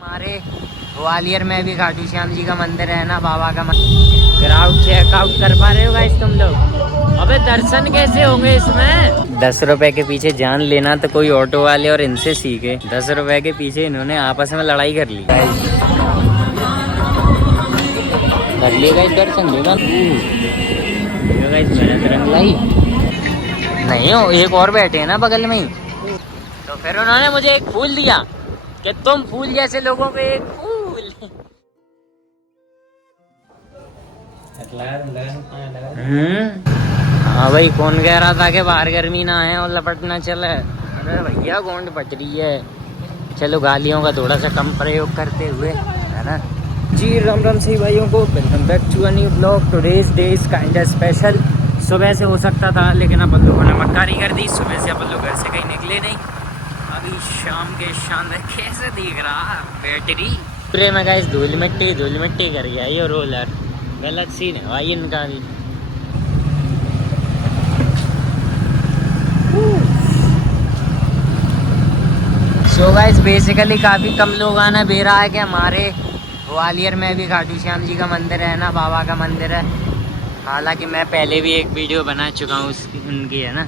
हमारे ग्वालियर में भी खाटू श्याम जी का मंदिर है ना, बाबा का मंदिर। क्राउड चेकआउट कर पा रहे हो गाइस तुम लोग? अबे दर्शन कैसे होंगे इसमें? 10 रुपए के पीछे जान लेना तो कोई ऑटो वाले और इनसे सीखे। 10 रुपए के पीछे इन्होंने आपस में लड़ाई कर ली। कर लिए गाइस दर्शन, देखा गाइस मैंने रंग लाई नहीं हो। एक और बैठे हैं ना बगल में ही, तो फिर उन्होंने मुझे एक फूल दिया कि तुम फूल जैसे लोगों को एक फूल। हाँ भाई, कौन कह रहा था कि बाहर गर्मी ना है और लपट ना चले? अरे भैया गोंड पट रही है। चलो गालियों का थोड़ा सा कम प्रयोग करते हुए, है ना जी। राम राम सही भाइयों को, welcome back to a new blog. Today's day is kind of special. सुबह से हो सकता था लेकिन अपन लोगों ने मक्कारी कर दी। सुबह से अपन लोग घर से कहीं निकले नहीं। अभी शाम के शानदार कैसे दिख रहा बैटरी पूरे में गाइस, धूल मिट्टी कर गया ये रोलर। गलत सीन है भाई इनका भी। सो गाइस बेसिकली काफ़ी कम लोग आना बे रहा है कि हमारे ग्वालियर में भी खाटू श्याम जी का मंदिर है ना, बाबा का मंदिर है। हालांकि मैं पहले भी एक वीडियो बना चुका हूँ उनकी, है ना।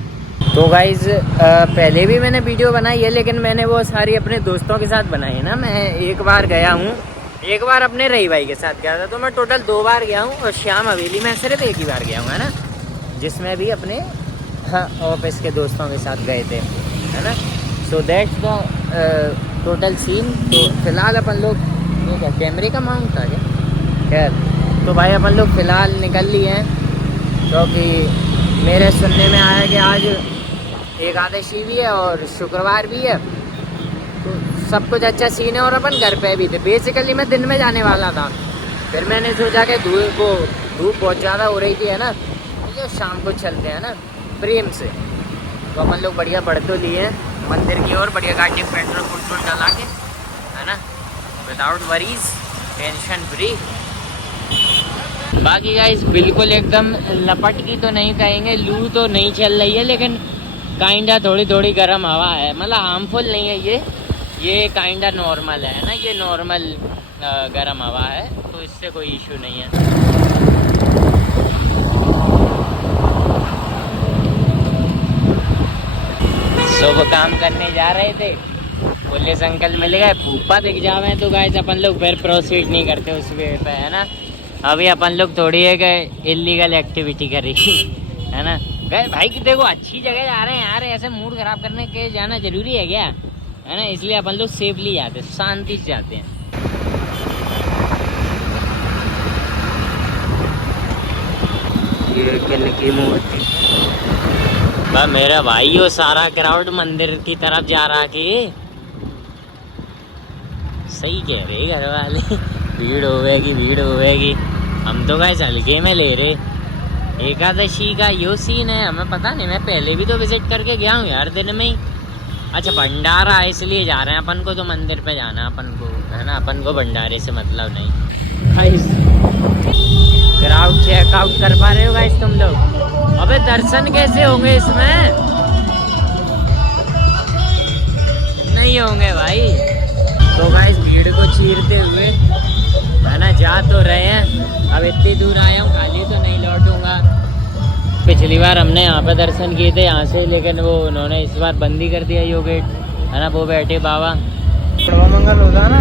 तो गाइज पहले भी मैंने वीडियो बनाई है, लेकिन मैंने वो सारी अपने दोस्तों के साथ बनाई है ना। मैं एक बार गया हूँ, एक बार अपने रही भाई के साथ गया था, तो मैं टोटल 2 बार गया हूँ। और श्याम हवेली में सिर्फ एक ही बार गया हूँ, है ना, जिसमें भी अपने ऑफिस के दोस्तों के साथ गए थे, है ना। So that's the total scene. तो फिलहाल अपन लोग, ये क्या कैमरे का माउंट था क्या? खैर, तो भाई अपन लोग फ़िलहाल निकल लिए हैं, क्योंकि मेरे सुनने में आया कि आज एकादशी भी है और शुक्रवार भी है, तो सब कुछ अच्छा सीन है। और अपन घर पे भी थे। बेसिकली मैं दिन में जाने वाला था, फिर मैंने सोचा कि धूप बहुत ज़्यादा हो रही थी, है ना, तो शाम को चलते हैं ना प्रेम से। तो अपन लोग बढ़िया बढ़ तो लिए हैं मंदिर की ओर, बढ़िया गाड़ी पेट्रोल फुल डला के, है ना, विदाउट वरीज, टेंशन फ्री। बाकी गाइस बिल्कुल एकदम लपट की तो नहीं कहेंगे, लू तो नहीं चल रही है, लेकिन काइंडा थोड़ी थोड़ी गर्म हवा है। मतलब हार्मफुल नहीं है ये काइंडा नॉर्मल है ना, ये नॉर्मल गर्म हवा है, तो इससे कोई इशू नहीं है। सुबह काम करने जा रहे थे, पुलिस अंकल मिल गए, फूफा दिख जावे तो गाइस अपन लोग फिर प्रोसीड नहीं करते उस वे पे, है ना। अभी अपन लोग थोड़ी एक इलीगल एक्टिविटी करेगी, है ना। गए भाई कि देखो अच्छी जगह जा रहे हैं यार, ऐसे मूड खराब करने के जाना जरूरी है क्या, है ना। इसलिए अपन लोग सेफली जाते हैं, शांति से जाते हैं। ये किल की मूर्ति मेरा भाई, वो सारा क्राउड मंदिर की तरफ जा रहा कि सही कह रहे घर वाले। भीड़ होएगी। हम तो गाइस हल्के में ले रहे। एकादशी का यो सीन है, हमें पता नहीं। मैं पहले भी तो विजिट करके गया हूँ यार दिन में ही। अच्छा भंडारा है इसलिए जा रहे हैं अपन को, तो मंदिर पे जाना अपन को, है ना। अपन को भंडारे से मतलब नहीं। गाइस क्राउड चेकआउट कर पा रहे हो गाइस तुम लोग? अबे दर्शन कैसे होंगे इसमें? नहीं होंगे भाई। तो गाइस भीड़ को चीरते हुए, है ना, जा तो रहे हैं। अब इतनी दूर आया हूँ, खाली तो नहीं लौटूंगा। पिछली बार हमने यहाँ पे दर्शन किए थे यहाँ से, लेकिन वो उन्होंने इस बार बंदी कर दिया यो गेट, है ना। वो बैठे बाबा मंगल होता ना।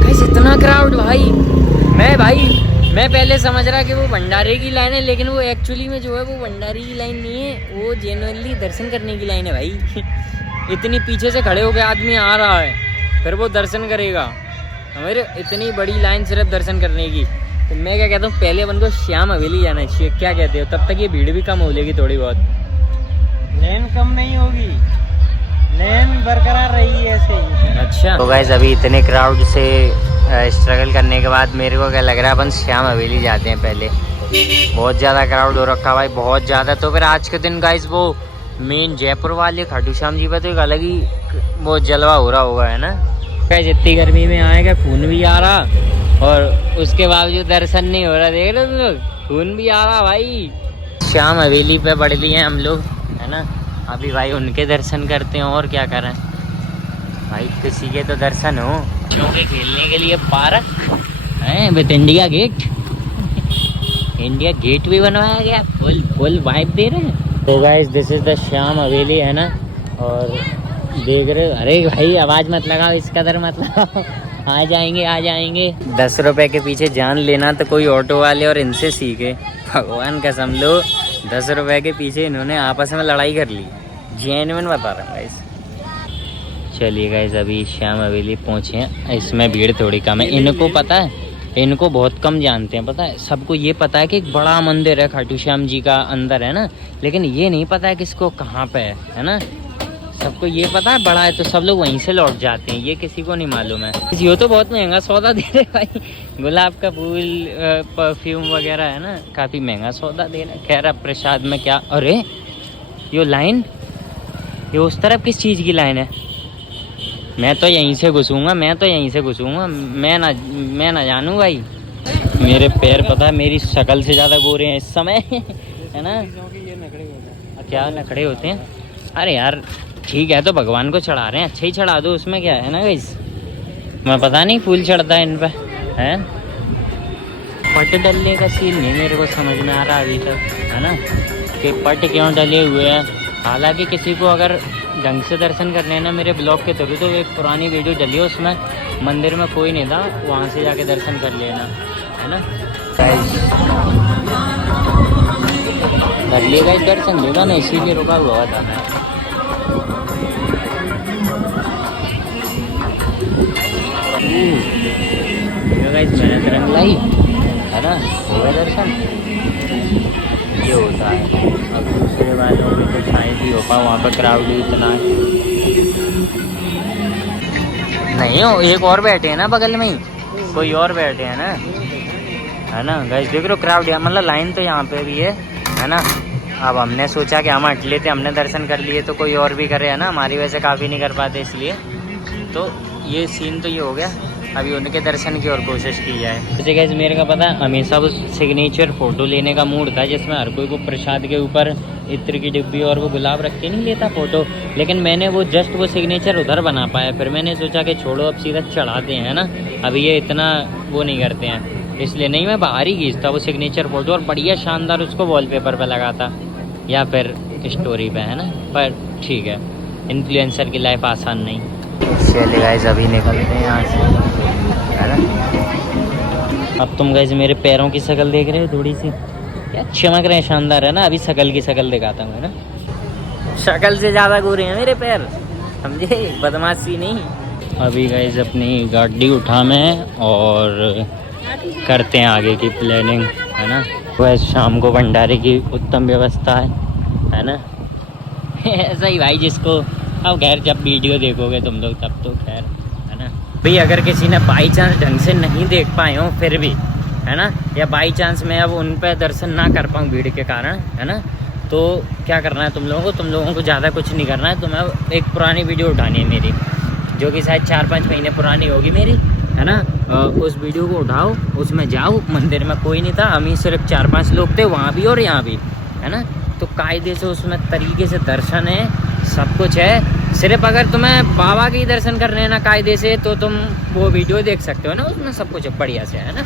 गाइस इतना क्राउड भाई, मैं पहले समझ रहा कि वो भंडारे की लाइन है, लेकिन वो एक्चुअली में जो है वो भंडारे की लाइन नहीं है, वो जेन्युइनली दर्शन करने की लाइन है भाई। इतनी पीछे से खड़े होकर आदमी आ रहा है, फिर वो दर्शन करेगा। हमारे इतनी बड़ी लाइन सिर्फ दर्शन करने की। तो मैं क्या कहता हूँ, पहले अपन को श्याम हवेली जाना चाहिए। क्या कहते हो? तब तक ये भीड़ भी कम हो लेगी थोड़ी बहुत। लेन कम नहीं होगी, लेन बरकरार रही है ऐसे। अच्छा तो गाइस अभी इतने क्राउड से स्ट्रगल करने के बाद मेरे को क्या लग रहा है, अपन श्याम हवेली जाते हैं पहले। बहुत ज़्यादा क्राउड हो रखा भाई, बहुत ज़्यादा। तो फिर आज के दिन गाइस वो मेन जयपुर वाले खाटू श्याम जी पे तो एक अलग ही वो जलवा हो रहा होगा, है ना। गाइस इतनी गर्मी में आएगा, खून भी आ रहा और उसके बावजूद दर्शन नहीं हो रहा। देख रहे हो तुम लोग, खून भी आ रहा भाई। श्याम हवेली पे बढ़ लिए हैं हम लोग, है ना। अभी भाई उनके दर्शन करते हैं और क्या करें। भाई किसी के तो दर्शन हो। क्योंकि खेलने के लिए पार्क है with India gate. India gate भी बनवाया गया, फुल फुल वाइब दे रहे हैं। तो guys this is the Shyam हवेली है ना, और देख रहे हो। अरे भाई आवाज मत लगाओ, इस कदर मत लगाओ। आ जाएंगे आ जाएंगे। 10 रुपए के पीछे जान लेना तो कोई ऑटो वाले और इनसे सीखे, भगवान कसम लो। 10 रुपए के पीछे इन्होंने आपस में लड़ाई कर ली, जेन्युइन बता रहा हूँ गाइस। चलिए गाइस अभी श्याम हवेली पहुँचे हैं। इसमें भीड़ थोड़ी कम है। इनको पता है, इनको बहुत कम जानते हैं, पता है। सबको ये पता है कि एक बड़ा मंदिर है खाटू श्याम जी का अंदर है ना, लेकिन ये नहीं पता है किसको कहाँ पे है ना। सबको ये पता है बड़ा है तो सब लोग वहीं से लौट जाते हैं, ये किसी को नहीं मालूम है। ये तो बहुत महंगा सौदा दे रहे भाई, गुलाब का फूल परफ्यूम वगैरह है ना, काफ़ी महंगा सौदा दे रहे। खैर अब प्रसाद में क्या। अरे ये लाइन, ये उस तरफ किस चीज़ की लाइन है? मैं तो यहीं से घुसूंगा, मैं तो यहीं से घुसूंगा, मैं ना जानूँ भाई। मेरे पैर पता है मेरी शक्ल से ज़्यादा गोरे हैं इस समय है ना। क्या नखड़े होते हैं? अरे यार ठीक है, तो भगवान को चढ़ा रहे हैं, अच्छा ही चढ़ा दो, उसमें क्या है ना गाइस। मैं पता नहीं फूल चढ़ता है इन पे है। पट डलने का सीन नहीं मेरे को समझ में आ रहा अभी तक है ना, कि पट क्यों डले हुए हैं। हालांकि किसी को अगर ढंग से दर्शन करने हैं ना मेरे ब्लॉग के थ्रू, तो एक पुरानी वीडियो डली है, उसमें मंदिर में कोई नहीं था, वहाँ से जाके दर्शन कर लेना है ना गाइस। कर लिए गाइस दर्शन, देगा ना, इसीलिए रुका हुआ था मैं। गाइस मैंने तिरंग लाई है ना, हो गया दर्शन। ये होता है। अब दूसरे वालों में तो शायद ही हो पा, वहाँ पर क्राउड ही इतना है। नहीं हो, एक और बैठे हैं ना बगल में ही, कोई और बैठे हैं ना है ना गाइस। देख रहे हो क्राउड, मतलब लाइन तो यहाँ पे भी है ना। अब हमने सोचा कि हम हट लेते, हमने दर्शन कर लिए तो कोई और भी करे है ना, हमारी वजह से काफ़ी नहीं कर पाते, इसलिए तो ये सीन तो ये हो गया। अभी उनके दर्शन की और कोशिश की जाए। जैसे गाइस मेरे का पता है हमेशा वो सिग्नेचर फ़ोटो लेने का मूड था, जिसमें हर कोई वो प्रसाद के ऊपर इत्र की डिब्बी और वो गुलाब रख के नहीं लेता फ़ोटो, लेकिन मैंने वो जस्ट वो सिग्नेचर उधर बना पाया। फिर मैंने सोचा कि छोड़ो अब सीधा चढ़ाते हैं ना, अभी ये इतना वो नहीं करते हैं, इसलिए नहीं मैं बाहर ही खींचता वो सिग्नेचर फ़ोटो और बढ़िया शानदार उसको वॉलपेपर पर लगाता या फिर स्टोरी पे है ना। पर ठीक है, इन्फ्लुएंसर की लाइफ आसान नहीं। चलिए गाइस अभी निकलते हैं यहाँ से है ना। अब तुम गाइस मेरे पैरों की शक्ल देख रहे हो, थोड़ी सी क्या चमक रहे हैं, शानदार है ना। अभी शक्ल की शक्ल दिखाता हूँ है ना, शक्ल से ज़्यादा गोरे हैं मेरे पैर, समझे, बदमाशी नहीं। अभी गाइस अपनी गाड़ी उठा में और करते हैं आगे की प्लानिंग है ना। वैसे शाम को भंडारे की उत्तम व्यवस्था है ना ऐसा ही भाई जिसको, अब खैर जब वीडियो देखोगे तुम लोग तब तो खैर है ना भाई। अगर किसी ने बाई चांस ढंग से नहीं देख पाए हो फिर भी है ना, या बाई चांस मैं अब उन पर दर्शन ना कर पाऊँ भीड़ के कारण है ना, तो क्या करना है तुम लोगों को ज़्यादा कुछ नहीं करना है। तुम्हें एक पुरानी वीडियो उठानी है मेरी, जो कि शायद 4-5 महीने पुरानी होगी मेरी है ना। उस वीडियो को उठाओ, उसमें जाओ, मंदिर में कोई नहीं था, हम ही सिर्फ 4-5 लोग थे, वहाँ भी और यहाँ भी है ना। तो कायदे से उसमें तरीके से दर्शन है, सब कुछ है। सिर्फ अगर तुम्हें बाबा के ही दर्शन करने हैं ना कायदे से, तो तुम वो वीडियो देख सकते हो ना, उसमें सब कुछ बढ़िया से है ना।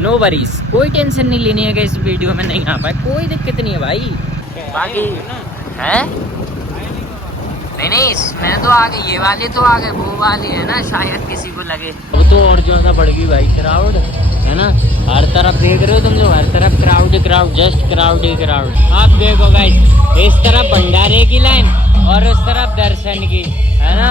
नो वरीज, कोई टेंशन नहीं लेनी है कि इस वीडियो में नहीं आ पाए, कोई दिक्कत नहीं है भाई। बाकी है नहीं इसमें तो आ गए, ये वाले तो आ गए, वो वाले है ना शायद किसी को लगे। अब तो और जो सा बढ़ गई भाई क्राउड है ना, हर तरफ देख रहे हो तुम लोग, हर तरफ क्राउड, जस्ट क्राउड ही क्राउड। आप देखो गाइस, इस तरफ भंडारे की लाइन और उस तरफ दर्शन की है ना।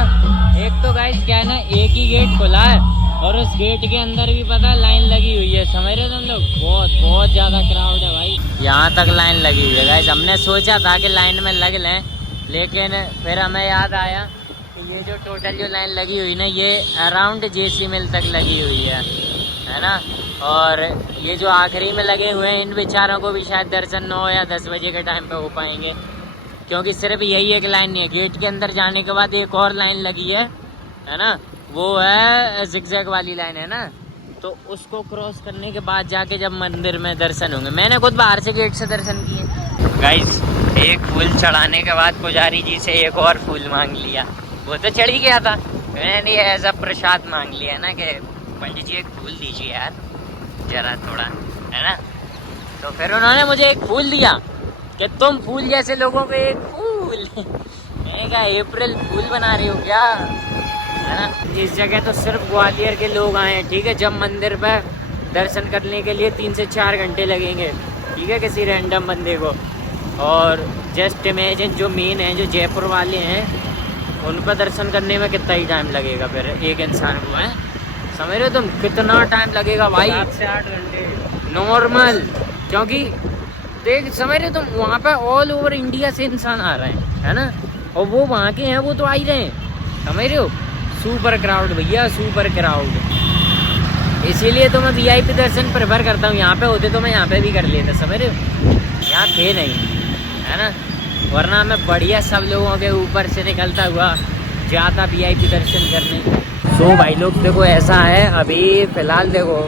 एक तो गाइस क्या है ना, एक ही गेट खुला है और उस गेट के अंदर भी पता है लाइन लगी हुई है, समझ रहे तुम लोग। बहुत ज़्यादा क्राउड है भाई, यहाँ तक लाइन लगी हुई है गाइस। हमने सोचा था कि लाइन में लग लें, लेकिन फिर हमें याद आया कि ये जो टोटल जो लाइन लगी हुई ना, ये अराउंड जेसी मिल तक लगी हुई है ना। और ये जो आखिरी में लगे हुए हैं, इन बेचारों को भी शायद दर्शन 9 या 10 बजे के टाइम पे हो पाएंगे, क्योंकि सिर्फ यही एक लाइन नहीं है। गेट के अंदर जाने के बाद एक और लाइन लगी है ना, वो है जिगजैग वाली लाइन है ना। तो उसको क्रॉस करने के बाद जाके जब मंदिर में दर्शन होंगे। मैंने खुद बाहर से गेट से दर्शन किए गाइस। एक फूल चढ़ाने के बाद पुजारी जी से एक और फूल मांग लिया, वो तो चढ़ ही गया था मैंने ये ऐसा प्रसाद मांग लिया ना कि पंडित जी एक फूल दीजिए यार जरा थोड़ा, है ना। तो फिर उन्होंने मुझे एक फूल दिया कि तुम फूल जैसे लोगों को एक फूल मैंने कहा अप्रैल फूल बना रही हो क्या, है ना। इस जगह तो सिर्फ ग्वालियर के लोग आए हैं, ठीक है। जब मंदिर पर दर्शन करने के लिए 3 से 4 घंटे लगेंगे, ठीक है, किसी रैंडम बंदे को। और जस्ट इमेजिन जो मेन है, जो जयपुर वाले हैं, उन पर दर्शन करने में कितना ही टाइम लगेगा फिर एक इंसान को, है समझ रहे हो तुम, कितना टाइम लगेगा भाई। 7 से 8 घंटे नॉर्मल, क्योंकि देख समझ रहे हो तुम, वहाँ पे ऑल ओवर इंडिया से इंसान आ रहे हैं, है ना। और वो वहाँ के हैं, वो तो आ ही रहे हैं, समझ रहे हो। सुपर क्राउड भैया, सुपर क्राउड। इसीलिए तो मैं वीआईपी दर्शन प्रेफर करता हूँ। यहाँ पे होते तो मैं यहाँ पे भी कर लेता, समझ रहे हो। यहाँ थे नहीं, है ना, वरना मैं बढ़िया सब लोगों के ऊपर से निकलता हुआ जाता वीआईपी दर्शन करने। सो भाई लोग देखो ऐसा है, अभी फ़िलहाल देखो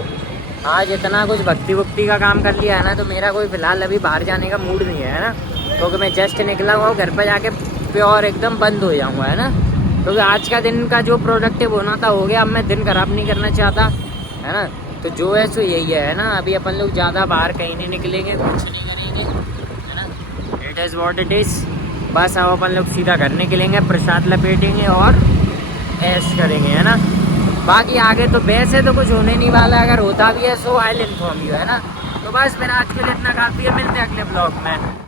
आज इतना कुछ भक्ति वक्ति का काम कर लिया है ना, तो मेरा कोई फ़िलहाल अभी बाहर जाने का मूड नहीं है ना। क्योंकि मैं जस्ट निकला हुआ हूँ, घर पर जाके प्योर एकदम बंद हो जाऊँगा, है ना। क्योंकि आज का दिन का जो प्रोडक्टिव होना था हो गया, अब मैं दिन खराब नहीं करना चाहता, है ना। तो जो है सो यही है ना। अभी अपन लोग ज़्यादा बाहर कहीं नहीं निकलेंगे, कुछ नहीं करेंगे, है ना। It is what it is. बस अब अपन लोग सीधा घर निकलेंगे, प्रसाद लपेटेंगे और ऐश करेंगे, है ना। बाकी आगे तो वैसे तो कुछ होने नहीं वाला, अगर होता भी है सो आई विल इन्फॉर्म यू, है ना। तो बस मेरा आज के लिए इतना काफ़ी है, मिलते हैं अगले ब्लॉग में।